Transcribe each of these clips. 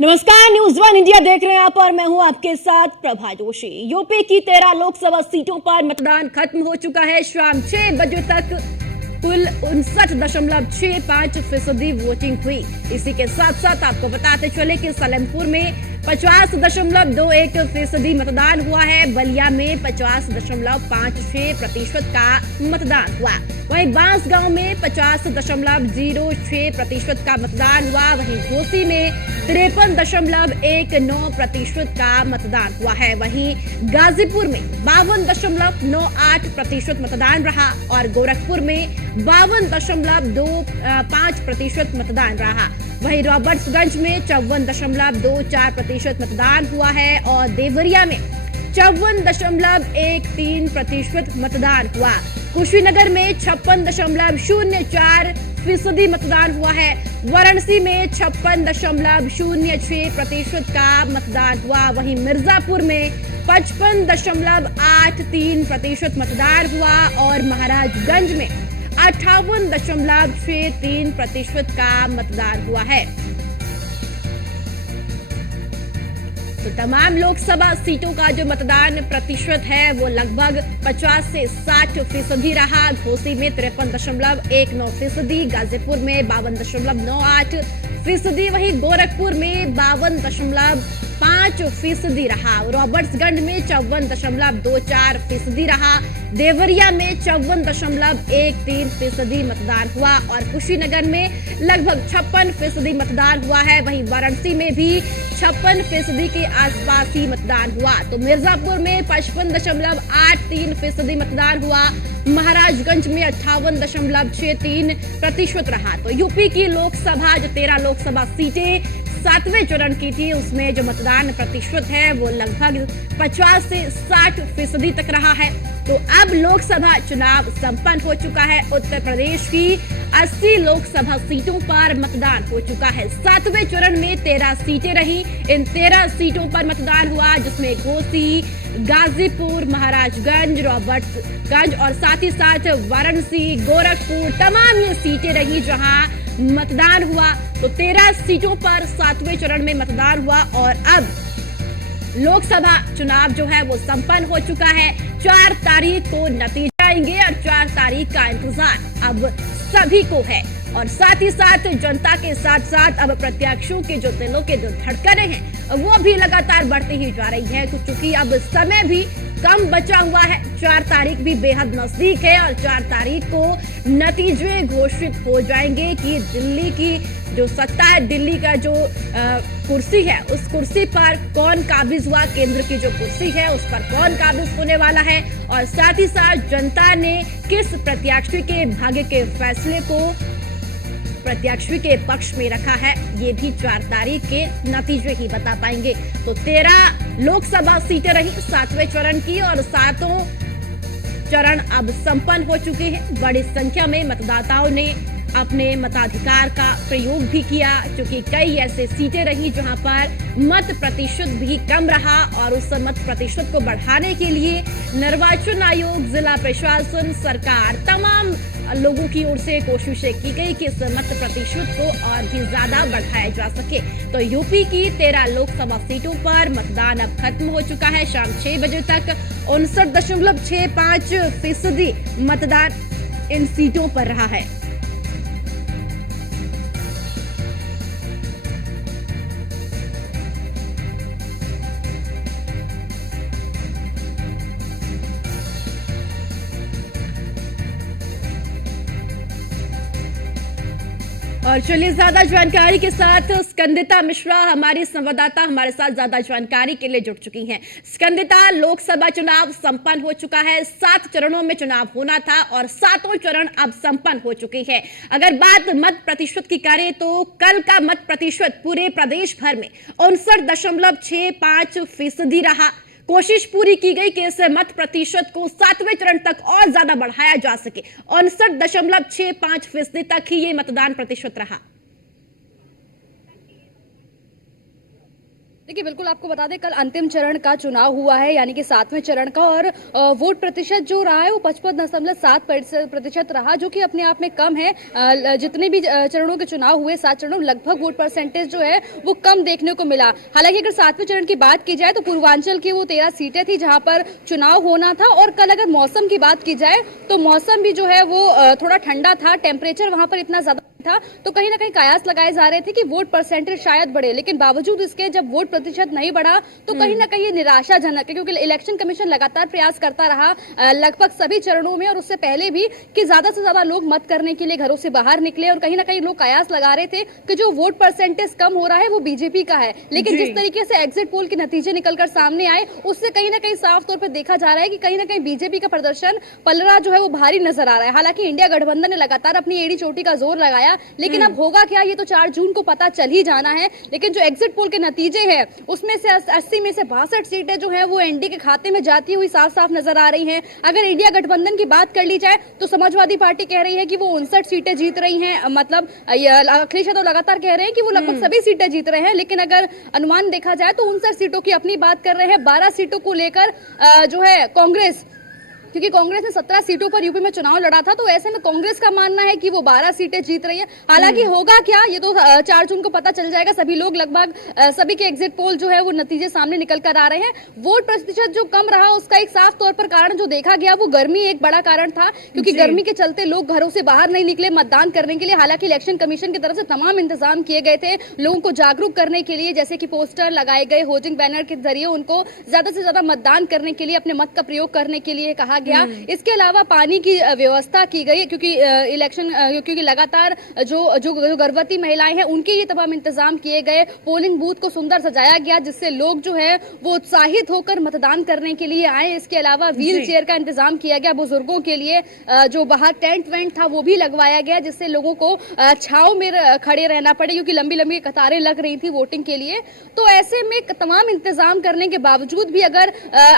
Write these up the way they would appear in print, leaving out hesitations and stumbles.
नमस्कार, news one India देख रहे हैं आप और मैं हूं आपके साथ प्रभा जोशी। यूपी की 13 लोकसभा सीटों पर मतदान खत्म हो चुका है। शाम 6 बजे तक कुल 59.65% वोटिंग हुई। इसी के साथ साथ आपको बताते चले कि सलेमपुर में 50.21% मतदान हुआ है। बलिया में 50.56% का मतदान हुआ। वहीं बांसगांव में 50.06% का मतदान हुआ। वहीं घोसी में 53.19% का मतदान हुआ है। वहीं गाजीपुर में 52.98% मतदान रहा और गोरखपुर में 52.25% मतदान रहा। वहीं रॉबर्ट्सगंज में 54.24% मतदान हुआ है और देवरिया में 54.13% मतदान हुआ। कुशीनगर में 56.04% मतदान हुआ है। वाराणसी में 56.06% का मतदान हुआ। वहीं मिर्जापुर में 55.83% मतदान हुआ और महाराजगंज में 58.63% का मतदान हुआ है। तो तमाम लोकसभा सीटों का जो मतदान प्रतिशत है वो लगभग 50 से 60% ही रहा। घोसी में 53.19%, गाजीपुर में 52.98%, वहीं गोरखपुर में 52.5% रहा। रॉबर्ट्सगंज में 54.24% रहा। देवरिया में 54.13% मतदान हुआ और कुशीनगर में लगभग 56% मतदान हुआ है। वहीं वाराणसी में भी 56% के आसपास ही मतदान हुआ। तो मिर्जापुर में 55.83% मतदान हुआ। महाराजगंज में 58.63% रहा। तो यूपी की लोकसभा जो 13 लोकसभा सीटें 7वें चरण की थी उसमें जो मतदान प्रतिशत है वो लगभग 50 से 60% तक रहा है। तो अब लोकसभा चुनाव संपन्न हो चुका है। उत्तर प्रदेश की 80 लोकसभा सीटों पर मतदान हो चुका है। 7वें चरण में 13 सीटें रही। इन 13 सीटों पर मतदान हुआ जिसमें घोसी, गाजीपुर, महाराजगंज, रॉबर्ट्सगंज और साथ ही साथ वाराणसी, गोरखपुर तमाम ये सीटें रही जहां मतदान हुआ। तो 13 सीटों पर 7वें चरण में मतदान हुआ और अब लोकसभा चुनाव जो है वो संपन्न हो चुका है। 4 तारीख को नतीजे आएंगे और 4 तारीख का इंतजार अब सभी को है और साथ ही साथ जनता के साथ साथ अब प्रत्याशियों के जो दिलों के जो धड़कनें हैं वो भी लगातार बढ़ती ही जा रही है क्योंकि अब समय भी कम बचा हुआ है। 4 तारीख भी बेहद नजदीक है और 4 तारीख को नतीजे घोषित हो जाएंगे कि दिल्ली की जो सत्ता है, दिल्ली का जो कुर्सी है उस कुर्सी पर कौन काबिज हुआ, केंद्र की जो कुर्सी है उस पर कौन काबिज होने वाला है और साथ ही साथ जनता ने किस प्रत्याशी के भाग्य के फैसले को प्रत्याशी के पक्ष में रखा है ये भी 4 तारीख के नतीजे ही बता पाएंगे। तो 13 लोकसभा सीटें रही 7वें चरण की और 7 चरण अब संपन्न हो चुके हैं। बड़ी संख्या में मतदाताओं ने अपने मताधिकार का प्रयोग भी किया क्योंकि कई ऐसे सीटें रही जहां पर मत प्रतिशत भी कम रहा और उस मत प्रतिशत को बढ़ाने के लिए निर्वाचन आयोग, जिला प्रशासन, सरकार तमाम लोगों की ओर से कोशिशें की गई कि इस मत प्रतिशत को और भी ज्यादा बढ़ाया जा सके। तो यूपी की 13 लोकसभा सीटों पर मतदान अब खत्म हो चुका है। शाम 6 बजे तक 59.65% मतदान इन सीटों पर रहा है। और चलिए ज्यादा जानकारी के साथ स्कंदिता मिश्रा हमारी संवाददाता हमारे साथ ज्यादा जानकारी के लिए जुड़ चुकी हैं। स्कंदिता, लोकसभा चुनाव संपन्न हो चुका है। 7 चरणों में चुनाव होना था और 7वां चरण अब संपन्न हो चुके हैं। अगर बात मत प्रतिशत की करें तो कल का मत प्रतिशत पूरे प्रदेश भर में 59.65% रहा। कोशिश पूरी की गई कि इस मत प्रतिशत को 7वें चरण तक और ज्यादा बढ़ाया जा सके। 59.65% तक ही ये मतदान प्रतिशत रहा। देखिए, बिल्कुल आपको बता दें, कल अंतिम चरण का चुनाव हुआ है, यानी कि 7वें चरण का, और वोट प्रतिशत जो रहा है वो 55.7% रहा, जो कि अपने आप में कम है। जितने भी चरणों के चुनाव हुए, 7 चरणों में लगभग वोट परसेंटेज जो है वो कम देखने को मिला। हालांकि अगर 7वें चरण की बात की जाए तो पूर्वांचल की वो 13 सीटें थी जहां पर चुनाव होना था। और कल अगर मौसम की बात की जाए तो मौसम भी जो है वो थोड़ा ठंडा था, टेम्परेचर वहां पर इतना ज्यादा था, तो कहीं ना कहीं कयास लगाए जा रहे थे कि वोट परसेंटेज शायद बढ़े, लेकिन बावजूद इसके जब वोट प्रतिशत नहीं बढ़ा तो कहीं ना कहीं निराशाजनक है, क्योंकि इलेक्शन कमीशन लगातार प्रयास करता रहा लगभग सभी चरणों में और उससे पहले भी कि ज्यादा से ज्यादा लोग मत करने के लिए घरों से बाहर निकले, और कहीं ना कहीं लोग कयास लगा रहे थे कि जो वोट परसेंटेज कम हो रहा है वो बीजेपी का है। लेकिन जिस तरीके से एग्जिट पोल के नतीजे निकलकर सामने आए, उससे कहीं ना कहीं साफ तौर पर देखा जा रहा है कि कहीं ना कहीं बीजेपी का प्रदर्शन पलड़ा जो है वो भारी नजर आ रहा है। हालांकि इंडिया गठबंधन ने लगातार अपनी एड़ी चोटी का जोर लगाया, लेकिन अब होगा क्या ये तो 4 जून को पता चल ही जाना है। लेकिन जो एग्जिट पोल के नतीजे हैं उसमें से 80 में से 62 सीटें जो है वो एनडीए के खाते में जाती हुई साफ साफ नजर आ रही हैं। अगर इंडिया गठबंधन की बात कर ली जाए तो समाजवादी पार्टी कह रही है कि वो 59 सीटें जीत रही हैं, मतलब अखिलेश यादव लगातार कह रहे हैं कि वो लगभग सभी सीटें जीत रहे हैं। लेकिन अगर अनुमान देखा जाए तो 59 सीटों की अपनी बात कर रहे हैं, 12 सीटों को लेकर जो है कांग्रेस, क्योंकि कांग्रेस ने 17 सीटों पर यूपी में चुनाव लड़ा था, तो ऐसे में कांग्रेस का मानना है कि वो 12 सीटें जीत रही है। हालांकि होगा क्या ये तो 4 जून को पता चल जाएगा। सभी लोग लगभग सभी के एग्जिट पोल जो है वो नतीजे सामने निकल कर आ रहे हैं। वोट प्रतिशत जो कम रहा उसका एक साफ तौर पर कारण जो देखा गया वो गर्मी एक बड़ा कारण था, क्योंकि गर्मी के चलते लोग घरों से बाहर नहीं निकले मतदान करने के लिए। हालांकि इलेक्शन कमीशन की तरफ से तमाम इंतजाम किए गए थे लोगों को जागरूक करने के लिए, जैसे कि पोस्टर लगाए गए, होर्डिंग बैनर के जरिए उनको ज्यादा से ज्यादा मतदान करने के लिए, अपने मत का प्रयोग करने के लिए कहा गया। इसके अलावा पानी की व्यवस्था की गई, क्योंकि इलेक्शन क्योंकि लगातार जो गर्भवती महिलाएं हैं उनके ये तमाम इंतजाम किए गए। पोलिंग बूथ को सुंदर सजाया गया जिससे लोग जो है वो उत्साहित होकर मतदान करने के लिए आए। इसके अलावा व्हील चेयर का इंतजाम किया गया बुजुर्गों के लिए, जो बाहर टेंट वेंट था वो भी लगवाया गया जिससे लोगों को छाव में खड़े रहना पड़े, क्योंकि लंबी लंबी कतारें लग रही थी वोटिंग के लिए। तो ऐसे में तमाम इंतजाम करने के बावजूद भी अगर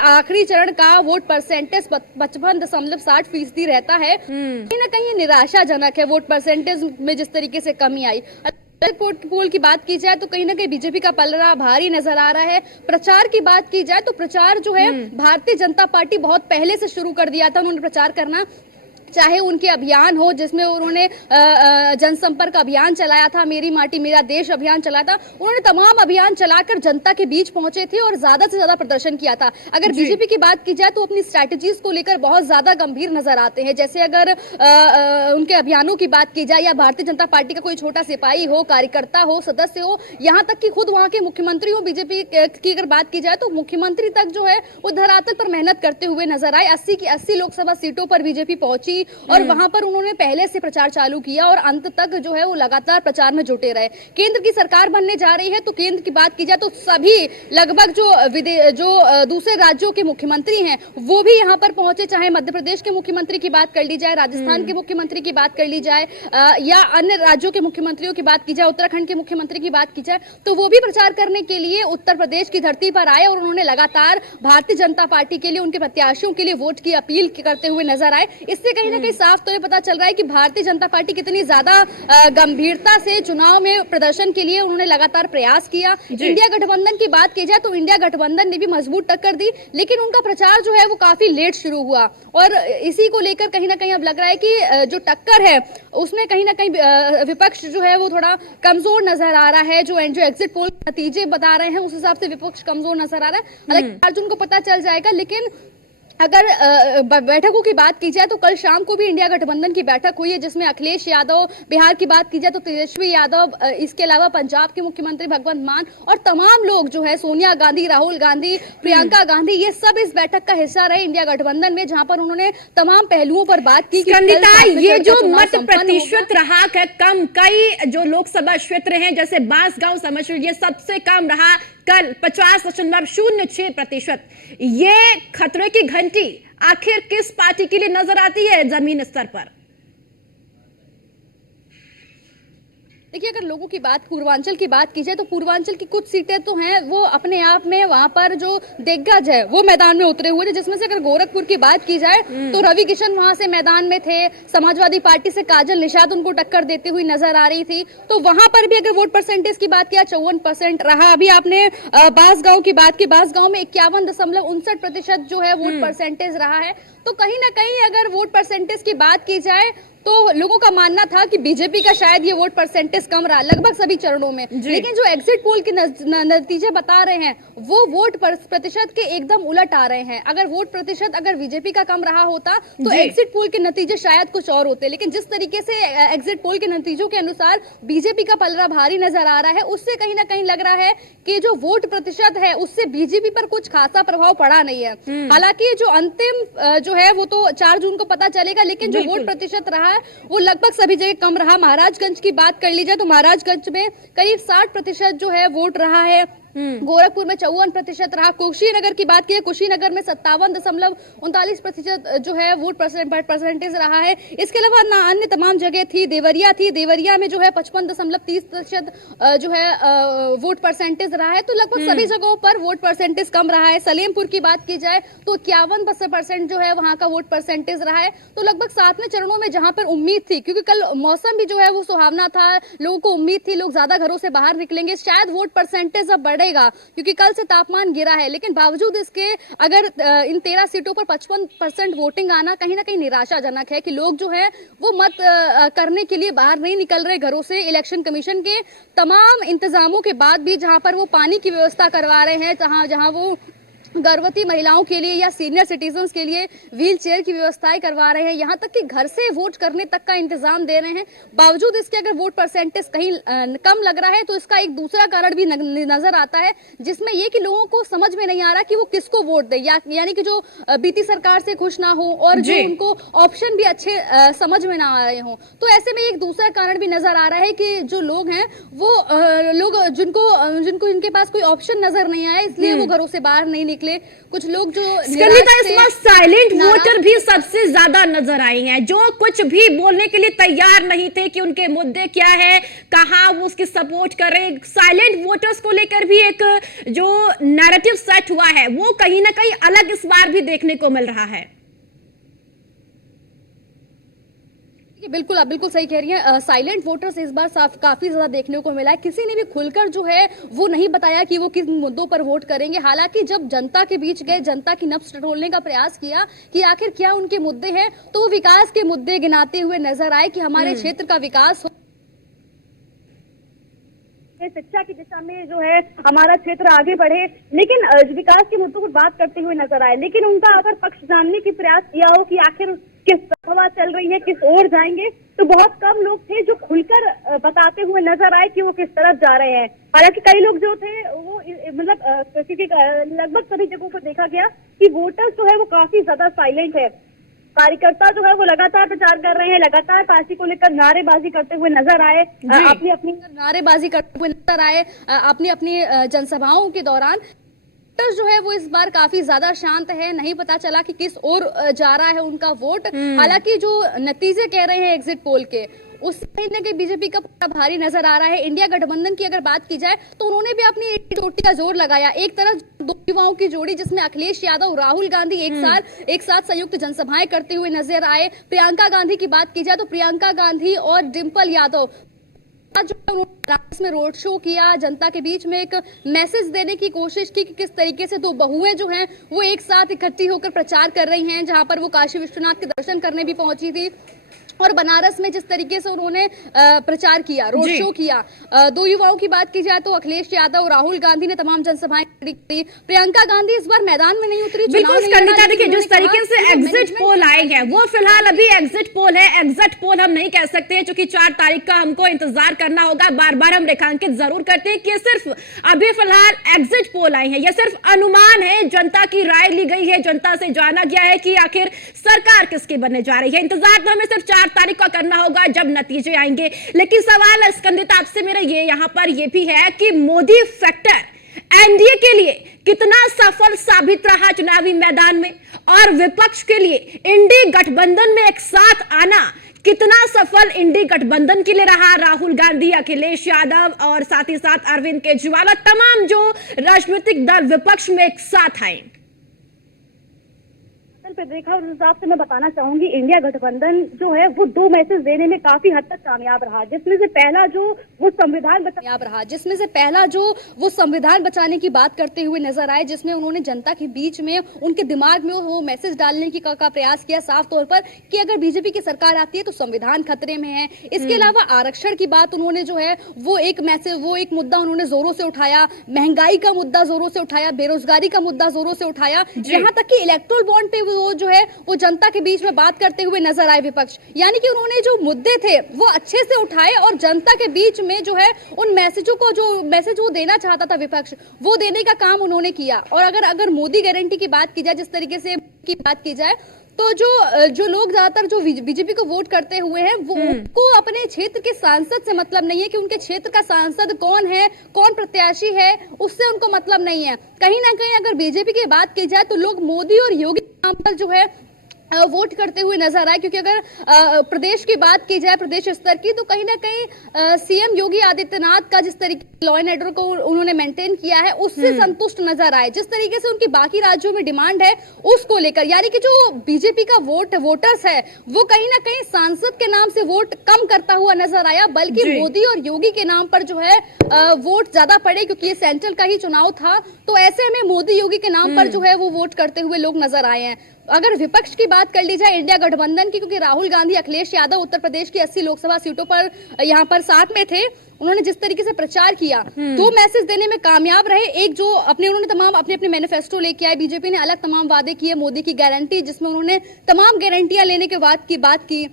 आखिरी चरण का वोट परसेंटेज 55.60% रहता है, कहीं ना कहीं निराशाजनक है वोट परसेंटेज में जिस तरीके से कमी आई। पोल की बात की जाए तो कहीं ना कहीं बीजेपी का पलड़ा भारी नजर आ रहा है। प्रचार की बात की जाए तो प्रचार जो है भारतीय जनता पार्टी बहुत पहले से शुरू कर दिया था उन्होंने प्रचार करना, चाहे उनके अभियान हो जिसमें उन्होंने जनसंपर्क अभियान चलाया था, मेरी माटी मेरा देश अभियान चलाया था। उन्होंने तमाम अभियान चलाकर जनता के बीच पहुंचे थे और ज्यादा से ज्यादा प्रदर्शन किया था। अगर बीजेपी की बात की जाए तो अपनी स्ट्रैटेजीज को लेकर बहुत ज्यादा गंभीर नजर आते हैं। जैसे अगर उनके अभियानों की बात की जाए या भारतीय जनता पार्टी का कोई छोटा सिपाही हो, कार्यकर्ता हो, सदस्य हो, यहाँ तक कि खुद वहां के मुख्यमंत्री हो, बीजेपी की अगर बात की जाए तो मुख्यमंत्री तक जो है वो धरातल पर मेहनत करते हुए नजर आए। 80 की 80 लोकसभा सीटों पर बीजेपी पहुंची और वहां पर उन्होंने पहले से प्रचार चालू किया और अंत तक जो है वो लगातार प्रचार में जुटे रहे। केंद्र की सरकार बनने जा रही है तो केंद्र की बात की जाए तो सभी लगभग जो दूसरे राज्यों के मुख्यमंत्री हैं वो भी यहाँ पर पहुंचे, चाहे मध्य प्रदेश के मुख्यमंत्री की बात कर ली जाए, राजस्थान के मुख्यमंत्री की बात कर ली जाए या अन्य राज्यों के मुख्यमंत्रियों की बात की जाए, उत्तराखंड के मुख्यमंत्री की बात की जाए, तो वो भी प्रचार करने के लिए उत्तर प्रदेश की धरती पर आए और उन्होंने लगातार भारतीय जनता पार्टी के लिए, उनके प्रत्याशियों के लिए वोट की अपील करते हुए नजर आए। इससे कहीं ना कहीं साफ तो ये पता चल रहा है कि भारतीय जनता पार्टी कितनी ज्यादा गंभीरता से चुनाव में प्रदर्शन के लिए उन्होंने लगातार प्रयास किया। इंडिया गठबंधन की बात की जाए तो इंडिया गठबंधन ने भी मजबूत टक्कर दी, लेकिन उनका प्रचार जो है वो काफी लेट शुरू हुआ और इसी को लेकर कहीं ना कहीं अब लग रहा है कि जो टक्कर है उसमें कहीं ना कहीं विपक्ष जो है वो थोड़ा कमजोर नजर आ रहा है। जो एग्जिट पोल नतीजे बता रहे हैं उस हिसाब से विपक्ष कमजोर नजर आ रहा है। हालांकि 4 जून को पता चल जाएगा, लेकिन अगर बैठकों की बात की जाए तो कल शाम को भी इंडिया गठबंधन की बैठक हुई है जिसमें अखिलेश यादव, बिहार की बात की जाए तो तेजस्वी यादव, इसके अलावा पंजाब के मुख्यमंत्री भगवंत मान और तमाम लोग जो है, सोनिया गांधी, राहुल गांधी, प्रियंका गांधी, ये सब इस बैठक का हिस्सा रहे इंडिया गठबंधन में, जहां पर उन्होंने तमाम पहलुओं पर बात की। ये जो मत प्रतिशत रहा कम, कई जो लोकसभा क्षेत्र हैं जैसे बांसगांव समझ लीजिए सबसे कम रहा कल 50.06%। ये खतरे की घंटी आखिर किस पार्टी के लिए नजर आती है जमीन स्तर पर? देखिए, अगर लोगों की बात पूर्वांचल की बात की जाए तो पूर्वांचल की कुछ सीटें तो हैं वो अपने आप में वहां पर जो दिग्गज है वो मैदान में उतरे हुए हैं, जिसमें से अगर गोरखपुर की बात की जाए तो रवि किशन वहां से मैदान में थे। समाजवादी पार्टी से काजल निषाद उनको टक्कर देती हुई नजर आ रही थी। तो वहां पर भी अगर वोट परसेंटेज की बात किया 54% रहा। अभी आपने बांसगांव की बात की, बांसगांव में 51.59% जो है वोट परसेंटेज रहा है। तो कहीं ना कहीं अगर वोट परसेंटेज की बात की जाए तो लोगों का मानना था कि बीजेपी का शायद ये वोट परसेंटेज कम रहा लगभग सभी चरणों में, लेकिन जो एग्जिट पोल के नतीजे बता रहे हैं वो वोट प्रतिशत के एकदम उलट आ रहे हैं। अगर वोट प्रतिशत अगर बीजेपी का कम रहा होता तो एग्जिट पोल के नतीजे शायद कुछ और होते, लेकिन जिस तरीके से एग्जिट पोल के नतीजों के अनुसार बीजेपी का पलड़ा भारी नजर आ रहा है, उससे कहीं ना कहीं लग रहा है कि जो वोट प्रतिशत है उससे बीजेपी पर कुछ खासा प्रभाव पड़ा नहीं है। हालांकि जो अंतिम जो है वो तो 4 जून को पता चलेगा, लेकिन जो वोट प्रतिशत रहा वो लगभग सभी जगह कम रहा। महाराजगंज की बात कर ली जाए तो महाराजगंज में करीब 60% जो है वोट रहा है। गोरखपुर में 54% रहा। कुशीनगर की बात की, कुशीनगर में 57.39% जो है वोट परसेंटेज रहा है। इसके अलावा अन्य तमाम जगह थी, देवरिया में जो है 55.30% जो है वोट परसेंटेज रहा है। तो लगभग सभी जगहों पर वोट परसेंटेज कम रहा है। सलेमपुर की बात की जाए तो 51% जो है वहां का वोट परसेंटेज रहा है। तो लगभग 7वें चरणों में जहां पर उम्मीद थी, क्योंकि कल मौसम भी जो है वो सुहावना था, लोगों को उम्मीद थी लोग ज्यादा घरों से बाहर निकलेंगे, शायद वोट परसेंटेज अब बढ़ेगा क्योंकि कल से तापमान गिरा है। लेकिन बावजूद इसके अगर इन 13 सीटों पर 55% वोटिंग आना कहीं ना कहीं निराशाजनक है कि लोग जो है वो मत करने के लिए बाहर नहीं निकल रहे घरों से। इलेक्शन कमीशन के तमाम इंतजामों के बाद भी जहां पर वो पानी की व्यवस्था करवा रहे हैं, जहां वो गर्भवती महिलाओं के लिए या सीनियर सिटीजन्स के लिए व्हील चेयर की व्यवस्थाएं करवा रहे हैं, यहाँ तक कि घर से वोट करने तक का इंतजाम दे रहे हैं। बावजूद इसके अगर वोट परसेंटेज कहीं कम लग रहा है तो इसका एक दूसरा कारण भी नजर आता है, जिसमें ये कि लोगों को समझ में नहीं आ रहा कि वो किसको वोट दे, यानी कि जो बीती सरकार से खुश ना हो और जो उनको ऑप्शन भी अच्छे समझ में ना आ रहे हो। तो ऐसे में एक दूसरा कारण भी नजर आ रहा है कि जो लोग हैं वो लोग जिनको इनके पास कोई ऑप्शन नजर नहीं आया, इसलिए वो घरों से बाहर नहीं। कुछ लोग जो साइलेंट वोटर भी सबसे ज्यादा नजर आए हैं, जो कुछ भी बोलने के लिए तैयार नहीं थे कि उनके मुद्दे क्या है, कहां वो उसकी सपोर्ट कर रहे। साइलेंट वोटर्स को लेकर भी एक जो नैरेटिव सेट हुआ है वो कहीं ना कहीं अलग इस बार भी देखने को मिल रहा है। बिल्कुल, आप बिल्कुल सही कह रही हैं। साइलेंट वोटर्स इस बार काफी ज्यादा देखने को मिला है। किसी ने भी खुलकर जो है वो नहीं बताया कि वो किस मुद्दों पर वोट करेंगे। हालांकि जब जनता के बीच गए, जनता की नब्ज टटोलने का प्रयास किया कि आखिर क्या उनके मुद्दे हैं, तो वो विकास के मुद्दे गिनाते हुए नजर आए कि हमारे क्षेत्र का विकास हो, शिक्षा की दिशा में जो है हमारा क्षेत्र आगे बढ़े, लेकिन विकास के मुद्दों पर बात करते हुए नजर आए। लेकिन उनका अगर पक्ष जानने की प्रयास किया हो कि आखिर किस हवा चल रही है, किस ओर जाएंगे, तो बहुत कम लोग थे जो खुलकर बताते हुए नजर आए कि वो किस तरफ जा रहे हैं। हालांकि कई लोग जो थे वो मतलब क्योंकि लगभग सभी जगहों पर देखा गया कि वोटर्स जो है वो काफी ज्यादा साइलेंट है। कार्यकर्ता जो है वो लगातार प्रचार कर रहे हैं, लगातार पार्टी को लेकर नारेबाजी करते हुए नजर आए, अपनी नारेबाजी करते हुए नजर आए अपनी जनसभाओं के दौरान। जो है वो इस बार काफी ज्यादा शांत है, नहीं पता चला कि किस ओर जा रहा है उनका वोट। हालांकि जो नतीजे कह रहे हैं एग्जिट पोल के, उस महीने के बीजेपी का भारी नजर आ रहा है। इंडिया गठबंधन की अगर बात की जाए तो उन्होंने भी अपनी चोटी का जोर लगाया। एक तरफ 2 युवाओं की जोड़ी जिसमें अखिलेश यादव, राहुल गांधी एक साथ संयुक्त जनसभाएं करते हुए नजर आए। प्रियंका गांधी की बात की जाए तो प्रियंका गांधी और डिंपल यादव आज में रोड शो किया, जनता के बीच में एक मैसेज देने की कोशिश की कि किस तरीके से 2 बहुएं जो हैं वो एक साथ इकट्ठी होकर प्रचार कर रही हैं। जहां पर वो काशी विश्वनाथ के दर्शन करने भी पहुंची थी और बनारस में जिस तरीके से उन्होंने प्रचार किया, रोड शो किया। 2 युवाओं की बात की जाए तो अखिलेश यादव, राहुल गांधी ने तमाम जनसभाएं की। प्रियंका गांधी इस बार मैदान में नहीं उतरी। बिल्कुल देखिए जिस तरीके से एग्जिट पोल आए हैं वो फिलहाल अभी एग्जिट पोल है, एग्जिट पोल हम नहीं कह सकते हैं, क्योंकि 4 तारीख का हमको इंतजार करना होगा। बार बार हम रेखांकित जरूर करते हैं कि सिर्फ अभी फिलहाल एग्जिट पोल आए हैं, यह सिर्फ अनुमान है, जनता की राय ली गई है, जनता से जाना गया है कि आखिर सरकार किसकी बनने जा रही है। इंतजार तो हमें सिर्फ 4 तारीख का करना होगा जब नतीजे आएंगे। लेकिन सवाल स्कंदिता आपसे मेरा यहाँ पर ये भी है कि मोदी फैक्टर एनडीए के लिए कितना सफल साबित रहा चुनावी मैदान में, और विपक्ष के लिए इंडी गठबंधन में एक साथ आना कितना सफल इंडी गठबंधन के लिए रहा राहुल गांधी, अखिलेश यादव और साथ ही साथ अरविंद केजरीवाल और तमाम जो राजनीतिक दल विपक्ष में एक साथ आए? पे देखा उस हिसाब से मैं बताना चाहूंगी, इंडिया गठबंधन जो है वो 2 मैसेज देने में काफी हद तक कामयाब रहा, जिसमें से पहला जो वो संविधान बचाने की बात करते हुए नजर आए, जिसमें उन्होंने जनता के बीच में उनके दिमाग में वो मैसेज डालने की का प्रयास किया साफ तौर पर कि अगर बीजेपी की सरकार आती है तो संविधान खतरे में है। इसके अलावा आरक्षण की बात उन्होंने जो है वो एक मुद्दा उन्होंने जोरों से उठाया, महंगाई का मुद्दा जोरों से उठाया, बेरोजगारी का मुद्दा जोरों से उठाया, यहाँ तक कि इलेक्टोरल बॉन्ड पे वो जो है वो जनता के बीच में बात करते हुए नजर आए विपक्ष। यानी कि उन्होंने जो मुद्दे थे वो अच्छे से उठाए और जनता के बीच में जो है उन मैसेजों को, जो मैसेज वो देना चाहता था विपक्ष, वो देने का काम उन्होंने किया। और अगर मोदी गारंटी की बात की जाए, जिस तरीके से की बात की जाए, तो जो लोग ज्यादातर जो बीजेपी को वोट करते हुए हैं वो उनको अपने क्षेत्र के सांसद से मतलब नहीं है कि उनके क्षेत्र का सांसद कौन है, कौन प्रत्याशी है, उससे उनको मतलब नहीं है। कहीं ना कहीं अगर बीजेपी की बात की जाए तो लोग मोदी और योगी के नाम पर जो है वोट करते हुए नजर आए, क्योंकि अगर प्रदेश की बात की जाए, प्रदेश स्तर की, तो कहीं ना कहीं सीएम योगी आदित्यनाथ का जिस तरीके लॉ एंड ऑर्डर को उन्होंने मेंटेन किया है उससे संतुष्ट नजर आए। जिस तरीके से उनकी बाकी राज्यों में डिमांड है उसको लेकर, यानी कि जो बीजेपी का वोटर्स है वो कहीं ना कहीं सांसद के नाम से वोट कम करता हुआ नजर आया, बल्कि मोदी और योगी के नाम पर जो है वोट ज्यादा पड़े, क्योंकि ये सेंट्रल का ही चुनाव था। तो ऐसे में मोदी योगी के नाम पर जो है वो वोट करते हुए लोग नजर आए हैं। अगर विपक्ष की बात कर ली जाए इंडिया गठबंधन की, क्योंकि राहुल गांधी, अखिलेश यादव उत्तर प्रदेश की 80 लोकसभा सीटों पर यहाँ पर साथ में थे, उन्होंने जिस तरीके से प्रचार किया 2 मैसेज देने में कामयाब रहे। एक जो उन्होंने अपने मैनिफेस्टो लेके आए, बीजेपी ने अलग तमाम वादे किए, मोदी की गारंटी, जिसमें उन्होंने तमाम गारंटियां लेने के बाद की बात की।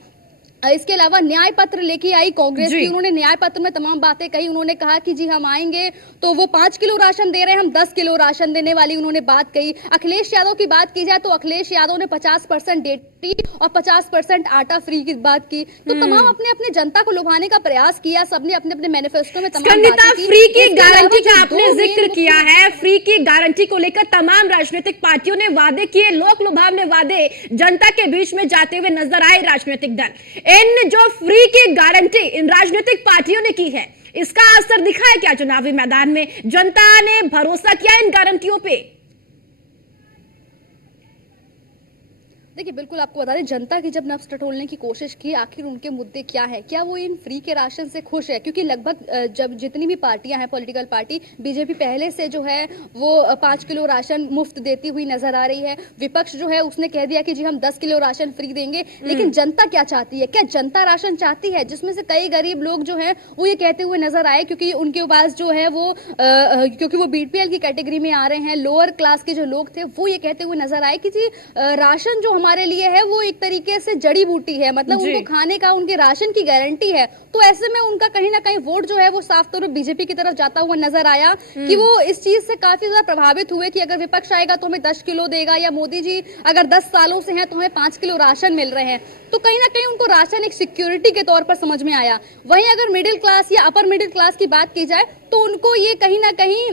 इसके अलावा न्याय पत्र लेके आई कांग्रेस की, उन्होंने न्याय पत्र में तमाम बातें कही। उन्होंने कहा कि जी हम आएंगे तो वो 5 किलो राशन दे रहे हैं, हम 10 किलो राशन देने वाली उन्होंने बात कही। अखिलेश यादव की बात की जाए तो अखिलेश यादव ने 50% डेयरी और 50% आटा फ्री की बात की। तो तमाम अपने अपने जनता को लुभाने का प्रयास किया, सबने अपने अपने मैनिफेस्टो में तमाम बातें की। फ्री की गारंटी का आपने जिक्र किया है, फ्री की गारंटी को लेकर तमाम राजनीतिक पार्टियों ने वादे किए, लोक लुभावने वादे जनता के बीच में जाते हुए नजर आए राजनीतिक दल। इन जो फ्री की गारंटी इन राजनीतिक पार्टियों ने की है, इसका असर दिखा है क्या चुनावी मैदान में? जनता ने भरोसा किया इन गारंटियों पे? देखिए, बिल्कुल आपको बता दें, जनता की जब नब्ज टटोलने की कोशिश की आखिर उनके मुद्दे क्या है, क्या वो इन फ्री के राशन से खुश है, क्योंकि लगभग जब जितनी भी पार्टियां हैं, पॉलिटिकल पार्टी, बीजेपी पहले से जो है वो 5 किलो राशन मुफ्त देती हुई नजर आ रही है। विपक्ष जो है उसने कह दिया कि जी हम 10 किलो राशन फ्री देंगे, लेकिन जनता क्या चाहती है? क्या जनता राशन चाहती है? जिसमें से कई गरीब लोग जो है वो ये कहते हुए नजर आए, क्योंकि उनके पास जो है वो क्योंकि वो बीपीएल की कैटेगरी में आ रहे हैं, लोअर क्लास के जो लोग थे वो ये कहते हुए नजर आए कि जी राशन जो हमारे लिए है वो एक तरीके से जड़ी बूटी है, मतलब उनको खाने का, उनके राशन की गारंटी है। तो ऐसे में उनका कहीं ना कहीं वोट जो है वो साफ तौर पर बीजेपी की तरफ जाता हुआ नजर आया, कि वो इस चीज से काफी ज्यादा प्रभावित हुए कि अगर विपक्ष आएगा तो हमें 10 किलो देगा, या मोदी जी अगर 10 सालों से हैं तो हमें 5 किलो राशन मिल रहे हैं। तो कहीं ना कहीं उनको राशन एक सिक्योरिटी के तौर पर समझ में आया। वहीं अगर मिडिल क्लास या अपर मिडिल क्लास की बात की जाए तो उनको ये कहीं ना कहीं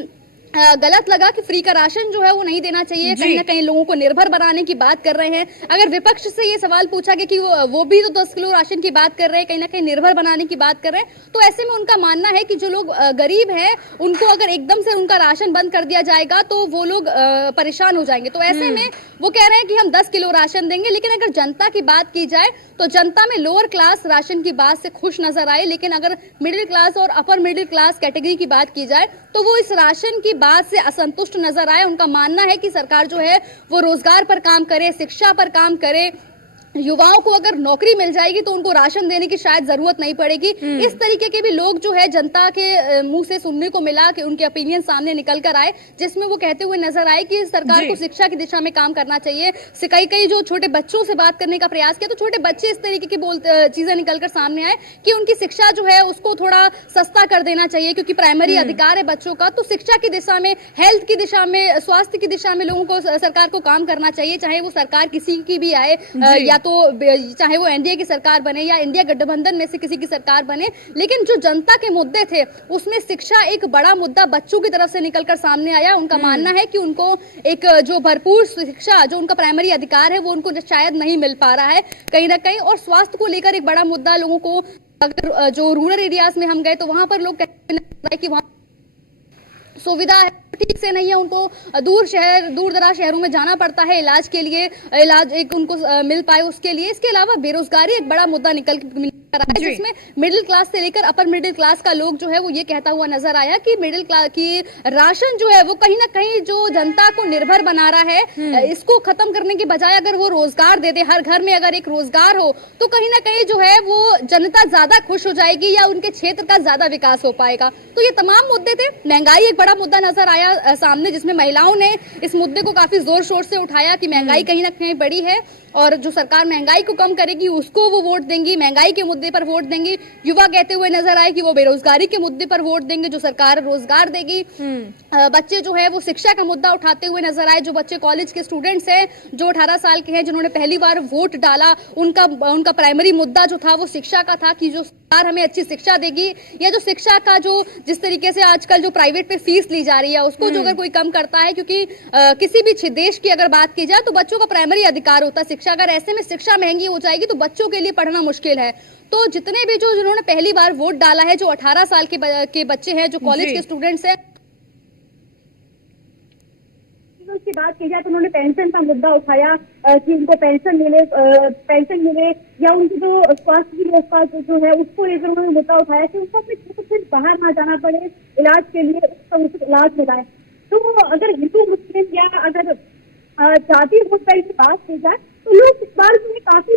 गलत लगा कि फ्री का राशन जो है वो नहीं देना चाहिए, कहीं ना कहीं लोगों को निर्भर बनाने की बात कर रहे हैं। अगर विपक्ष से ये सवाल पूछा गया कि वो भी तो 10 किलो राशन की बात कर रहे हैं, कहीं ना कहीं निर्भर बनाने की बात कर रहे हैं, तो ऐसे में उनका मानना है कि जो लोग गरीब हैं उनको अगर एकदम से उनका राशन बंद कर दिया जाएगा तो वो लोग परेशान हो जाएंगे। तो ऐसे में वो कह रहे हैं कि हम 10 किलो राशन देंगे। लेकिन अगर जनता की बात की जाए तो जनता में लोअर क्लास राशन की बात से खुश नजर आए, लेकिन अगर मिडिल क्लास और अपर मिडिल क्लास कैटेगरी की बात की जाए तो वो इस राशन की बात से असंतुष्ट नजर आए। उनका मानना है कि सरकार जो है वो रोजगार पर काम करे, शिक्षा पर काम करे, युवाओं को अगर नौकरी मिल जाएगी तो उनको राशन देने की शायद जरूरत नहीं पड़ेगी। इस तरीके के भी लोग जो है जनता के मुंह से सुनने को मिला कि उनके ओपिनियन सामने निकल कर आए, जिसमें वो कहते हुए नजर आए कि सरकार को शिक्षा की दिशा में काम करना चाहिए। कई जो छोटे बच्चों से बात करने का प्रयास किया तो छोटे बच्चे इस तरीके की चीजें निकलकर सामने आए कि उनकी शिक्षा जो है उसको थोड़ा सस्ता कर देना चाहिए, क्योंकि प्राइमरी अधिकार है बच्चों का। तो शिक्षा की दिशा में, हेल्थ की दिशा में, स्वास्थ्य की दिशा में लोगों को, सरकार को काम करना चाहिए, चाहे वो सरकार किसी की भी आए, या तो चाहे वो एनडीए की सरकार बने या इंडिया गठबंधन में से किसी की सरकार बने, लेकिन जो जनता के मुद्दे थे उसमें शिक्षा एक बड़ा मुद्दा बच्चों की तरफ से निकलकर सामने आया। उनका मानना है कि उनको एक जो भरपूर शिक्षा, जो उनका प्राइमरी अधिकार है, वो उनको शायद नहीं मिल पा रहा है कहीं ना कहीं। और स्वास्थ्य को लेकर एक बड़ा मुद्दा लोगों को, अगर जो रूरल एरियाज में हम गए तो वहां पर लोग कहते हैं कि वहां सुविधा है ठीक से नहीं है, उनको दूर दराज शहरों में जाना पड़ता है इलाज के लिए, इलाज एक उनको मिल पाए उसके लिए। इसके अलावा बेरोजगारी एक बड़ा मुद्दा निकल कर आया है, जिसमें मिडिल क्लास से लेकर अपर मिडिल क्लास का लोग जो है वो ये कहता हुआ नजर आया कि मिडिल क्लास की राशन जो है वो कहीं ना कहीं जो जनता को निर्भर बना रहा है, इसको खत्म करने के बजाय अगर वो रोजगार दे दे, हर घर में अगर एक रोजगार हो तो कहीं ना कहीं जो है वो जनता ज्यादा खुश हो जाएगी या उनके क्षेत्र का ज्यादा विकास हो पाएगा। तो ये तमाम मुद्दे थे। महंगाई एक बड़ा मुद्दा नजर आया सामने, जिसमें महिलाओं ने इस मुद्दे को काफी जोर शोर से उठाया कि महंगाई कहीं ना कहीं बढ़ी है और जो सरकार महंगाई को कम करेगी उसको वो वोट देंगी, महंगाई के मुद्दे पर वोट देंगी। युवा कहते हुए नजर आए कि वो बेरोजगारी के मुद्दे पर वोट देंगे, जो सरकार रोजगार देगी। बच्चे जो है वो शिक्षा का मुद्दा उठाते हुए नजर आए। जो बच्चे कॉलेज के स्टूडेंट्स हैं, जो 18 साल के हैं, जिन्होंने पहली बार वोट डाला, उनका प्राइमरी मुद्दा जो था वो शिक्षा का था कि जो सरकार हमें अच्छी शिक्षा देगी, या जो शिक्षा का जो जिस तरीके से आजकल जो प्राइवेट पे फीस ली जा रही है उसको जो अगर कोई कम करता है, क्योंकि किसी भी देश की अगर बात की जाए तो बच्चों का प्राइमरी अधिकार होता है शिक्षा। अगर ऐसे में शिक्षा महंगी हो जाएगी तो बच्चों के लिए पढ़ना मुश्किल है। तो जितने भी जिन्होंने पहली बार वोट डाला है, जो 18 साल के बच्चे हैं, जो कॉलेज के स्टूडेंट्स हैं, की बात की जाए तो उन्होंने पेंशन का मुद्दा उठाया कि उनको पेंशन मिले या उनकी जो स्वास्थ्य की व्यवस्था जो है उसको लेकर उन्होंने मुद्दा उठाया कि उनको अपने क्षेत्र से बाहर ना जाना पड़े इलाज के लिए, उसका उचित इलाज मिलाए। तो अगर हिंदू मुस्लिम या अगर जाति वोट बैंक की बात की जाए तो लोग इस बार में काफी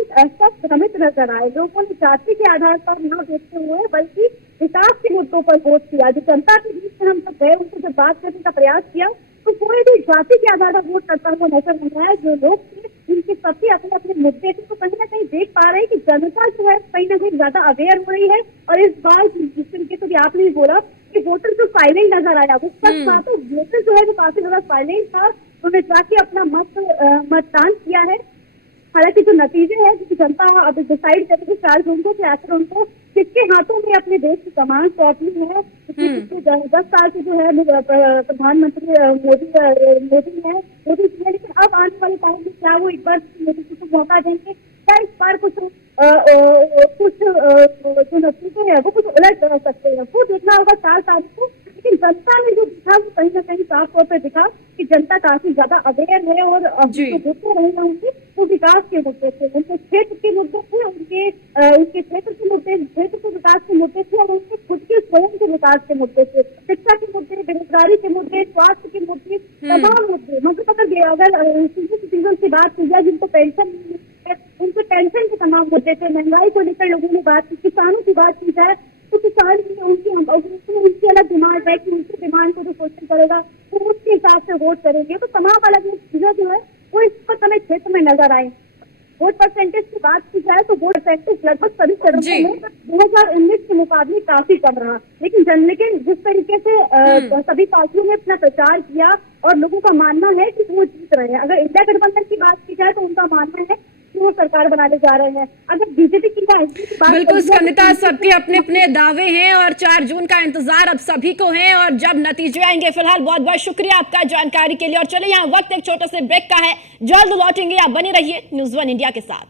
भ्रमित नजर आए। लोगों ने जाति के आधार पर न देखते हुए बल्कि विकास के मुद्दों पर वोट किया। जो जनता के बीच में हम सब गए, उनको जब बात करने का प्रयास किया तो कोई भी जाति के आधार पर वोट करता हुआ नजर नहीं आया। जो लोग थे जिनके सबसे अपने अपने मुद्दे थे, तो कहीं ना कहीं देख पा रहे हैं कि जनता जो है कहीं ना कहीं ज्यादा अवेयर हो रही है। और इस बार जिस तरीके से भी आपने भी बोला कि वोटर जो साइलेंट नजर आया, वो सच बात है। वोटर जो है वो काफी ज्यादा साइलेंट था, उन्होंने जाके अपना मतदान किया है। हालांकि जो नतीजे हैं, जो जनता अब डिसाइड करेगी 4 जून को कि आखिर उनको किसके हाथों में अपने देश की कमान सौंपनी है। 10 साल से जो है प्रधानमंत्री मोदी जी है, लेकिन अब आने वाले टाइम में क्या वो एक बार मोदी जी को मौका देंगे, क्या इस बार कुछ जो नतीजे हैं वो कुछ उलट सकते हैं, वो देखना होगा 4 तारीख को। लेकिन जनता ने जो दिखा वो कहीं ना कहीं साफ तौर पर दिखा कि जनता काफी ज्यादा अवेयर है और देखते रहेगा उनके वो विकास के मुद्दे थे, उनके क्षेत्र के मुद्दे थे, उनके क्षेत्र के मुद्दे, क्षेत्र के विकास के मुद्दे थे और उनके खुद के स्वयं के विकास के मुद्दे थे, शिक्षा के मुद्दे, बेरोजगारी के मुद्दे, स्वास्थ्य के मुद्दे, तमाम मुद्दे। मतलब अगर सिटीजन की बात की जाए जिनको पेंशन नहीं मिलती है, उनके पेंशन के तमाम मुद्दे थे। महंगाई को लेकर लोगों ने बात की। किसानों की बात की जाए तो किसान उनकी अलग डिमांड है कि उनकी डिमांड को जो क्वेश्चन करेगा वो उसके हिसाब से वोट करेंगे। तो तमाम अलग अलग चीजें जो है वो इस पर समय क्षेत्र में नजर आए। वोट परसेंटेज की बात की जाए तो वोट परसेंटेज लगभग सभी चरणों में 2019 के मुकाबले काफी कम रहा। लेकिन जिस तरीके से सभी पार्टियों ने अपना प्रचार किया और लोगों का मानना है कि वो जीत रहे हैं। अगर इंडिया गठबंधन की बात की जाए तो उनका मानना है कि वो सरकार बनाने जा रहे हैं। अगर बीजेपी की बात बिल्कुल स्कंदिता, सबके अपने अपने दावे हैं और 4 जून का इंतजार अब सभी को है और जब नतीजे आएंगे। फिलहाल बहुत बहुत शुक्रिया आपका जानकारी के लिए। और चलिए यहाँ वक्त एक छोटे से ब्रेक का है, जल्द लौटेंगे। आप बने रहिए न्यूज़ 1 इंडिया के साथ।